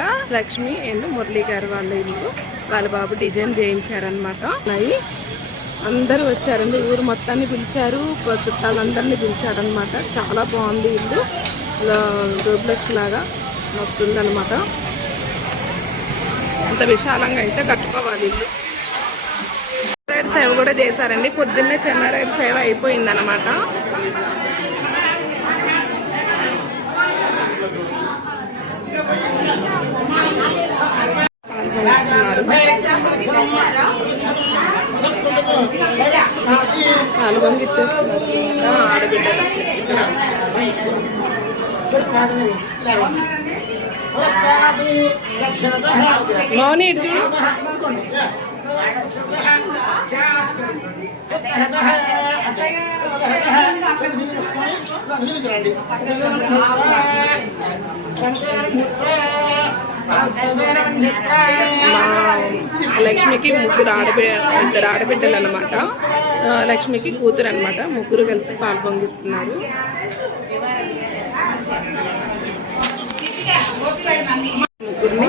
అనమాట. లక్ష్మి అండ్ మురళి గారు వాళ్ళ ఇల్లు. వాళ్ళ బాబు డిజైన్ చేయించారనమాట. అవి అందరూ వచ్చారండి. ఊరు మొత్తాన్ని పిలిచారు. చుట్టాలందరినీ పిలిచారనమాట. చాలా బాగుంది ఇల్లు. డూప్లెక్స్ లాగా వస్తుందనమాట అంత విశాలంగా అయితే కట్టుకోవాలి ఇల్లు. రైడ్ సేవ కూడా చేశారండి. పొద్దున్నే చెన్నారాయుడు సేవ అయిపోయింది అనమాట పాల్గొంగి ఇచ్చేస్తున్నారు. ఆ, ఆడబిడ్డలు వచ్చేసి మౌని ఇటు చూడు. మా లక్ష్మికి ముగ్గురు ఆడబి ఇద్దరు ఆడబిడ్డలు అనమాట లక్ష్మికి కూతురు అనమాట ముగ్గురు కలిసి పాలు పొంగిస్తున్నారు. ముగ్గురిని.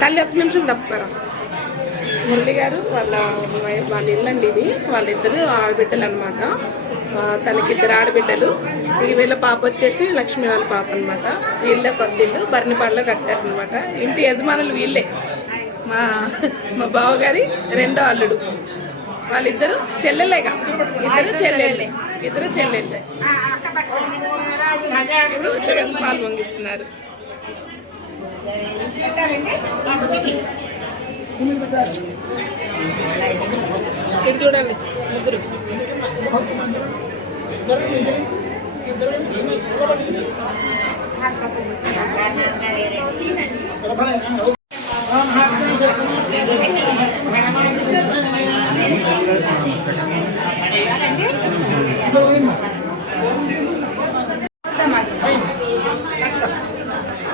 తల్లి ఒక్క నిమిషం తప్పుతారా మురళి గారు వాళ్ళ వాళ్ళ ఇల్లు అండి ఇది. వాళ్ళిద్దరు ఆడబిడ్డలు అనమాట తనకి ఇద్దరు ఆడబిడ్డలు. ఈ వీళ్ళ పాప వచ్చేసి లక్ష్మి వాళ్ళ పాప అనమాట వీళ్ళే కొత్త ఇల్లు బర్నిపాడులో కట్టారనమాట ఇంటి యజమానులు వీళ్ళే. మా మా బావగారి రెండో అల్లుడు. వాళ్ళిద్దరు చెల్లెలేగా. ఇద్దరు చెల్లెళ్ళే. ఇద్దరు చెల్లెళ్ళే. ఇద్దరు పాలు పొంగిస్తున్నారు. ఇటు చూడండి ముగ్గురు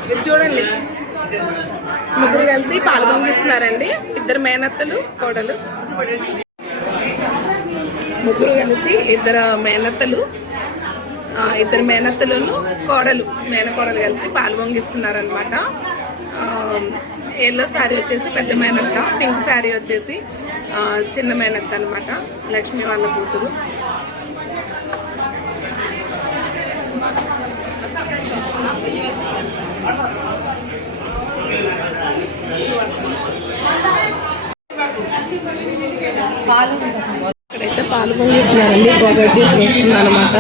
ఇటు చూడండి ముగ్గురు కలిసి పాలు ఇద్దరు మేనత్తలు కోడలు. ముగ్గురు కలిసి ఇద్దరు మేనత్తలు ఇద్దరు మేనత్తలను కోడలు మేనకోడలు కలిసి పాలు అనమాట ఎల్లో శారీ వచ్చేసి పెద్ద మేనత్త పింక్ శారీ వచ్చేసి చిన్న మేనత్త అనమాట లక్ష్మి వాళ్ళ కూతురు. ఇక్కడైతే పాలు పొంగిస్తున్నారండి పొగడ్డి వస్తుంది అనమాట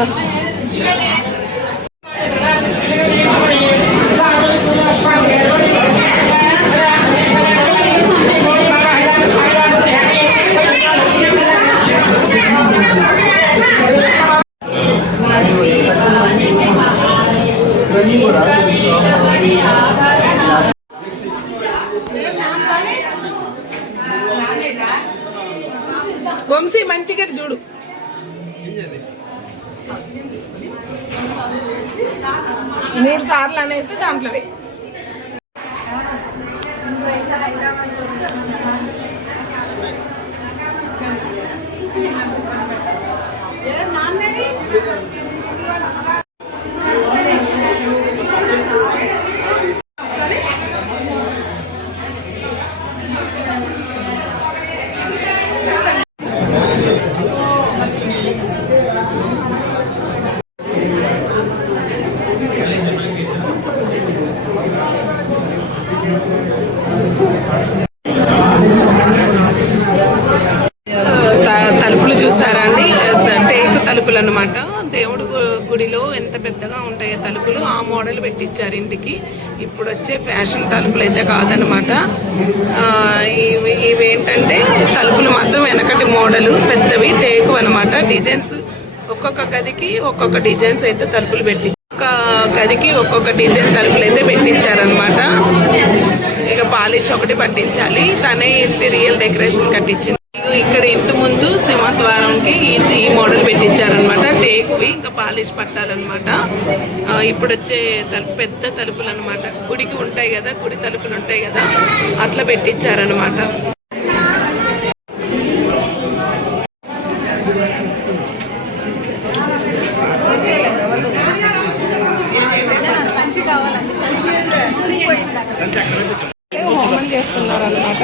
వంశీ మంచిగా చూడు. మూడు సార్లు అనేసి దాంట్లో దేవుడు గుడిలో ఎంత పెద్దగా ఉంటాయో తలుపులు ఆ మోడల్ పెట్టించారు ఇంటికి. ఇప్పుడు వచ్చే ఫ్యాషన్ తలుపులు అయితే కాదనమాట ఇవేంటంటే తలుపులు మాత్రం వెనకటి మోడలు పెద్దవి టేకు అనమాట డిజైన్స్ ఒక్కొక్క గదికి ఒక్కొక్క డిజైన్స్ అయితే తలుపులు పెట్టి ఒక్క గదికి ఒక్కొక్క డిజైన్ తలుపులు అయితే పెట్టించారనమాట ఇక పాలిష్ ఒకటి పట్టించాలి. తనే ఇంటి రియల్ డెకరేషన్ కట్టించింది. ఇక్కడ ఇంటి ముందు సింహద్వారంకి ఈ మోడల్ పెట్టించారు. పాలిష్ పట్టాలన్నమాట. ఇప్పుడు వచ్చే తలుపు పెద్ద తలుపులు అనమాట గుడికి ఉంటాయి కదా గుడి తలుపులు ఉంటాయి కదా అట్లా పెట్టించారనమాట హోమం చేస్తున్నారు అనమాట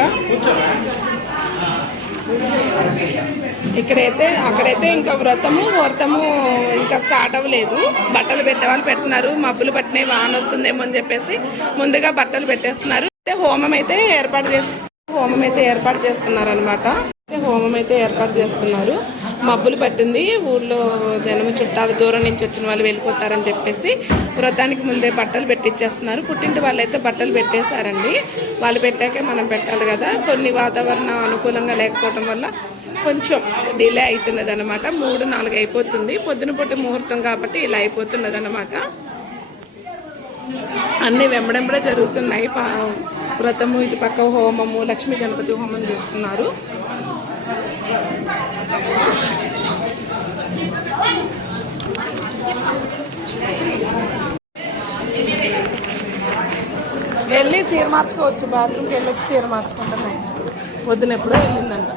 ఇక్కడైతే అక్కడైతే ఇంకా వ్రతము వ్రతము ఇంకా స్టార్ట్ అవ్వలేదు. బట్టలు పెట్టే వాళ్ళు పెడుతున్నారు. మబ్బులు పట్టినవి వాన వస్తుందేమో అని చెప్పేసి ముందుగా బట్టలు పెట్టేస్తున్నారు. అయితే హోమం అయితే ఏర్పాటు చేస్తు హోమం అయితే ఏర్పాటు చేస్తున్నారు అనమాట హోమం అయితే ఏర్పాటు చేస్తున్నారు. మబ్బులు పట్టింది. ఊళ్ళో జనం చుట్టాలు దూరం నుంచి వచ్చిన వాళ్ళు వెళ్ళిపోతారని చెప్పేసి వ్రతానికి ముందే బట్టలు పెట్టించేస్తున్నారు పుట్టింటి వాళ్ళు అయితే బట్టలు పెట్టేశారండి. వాళ్ళు పెట్టాకే మనం పెట్టాలి కదా. కొన్ని వాతావరణం అనుకూలంగా లేకపోవడం వల్ల కొంచెం డిలే అవుతున్నది అనమాట మూడు నాలుగు అయిపోతుంది. పొద్దున పొట్టి ముహూర్తం కాబట్టి ఇలా అయిపోతున్నది అనమాట అన్ని వెంబడెంబడే జరుగుతున్నాయి. వ్రతము ఇటు పక్క హోమము లక్ష్మీ గణపతి హోమం చేస్తున్నారు. వెళ్ళి చీర మార్చుకోవచ్చు. బాత్రూమ్కి వెళ్ళొచ్చి చీర మార్చుకుంటున్నాయి. పొద్దున ఎప్పుడో వెళ్ళిందంట.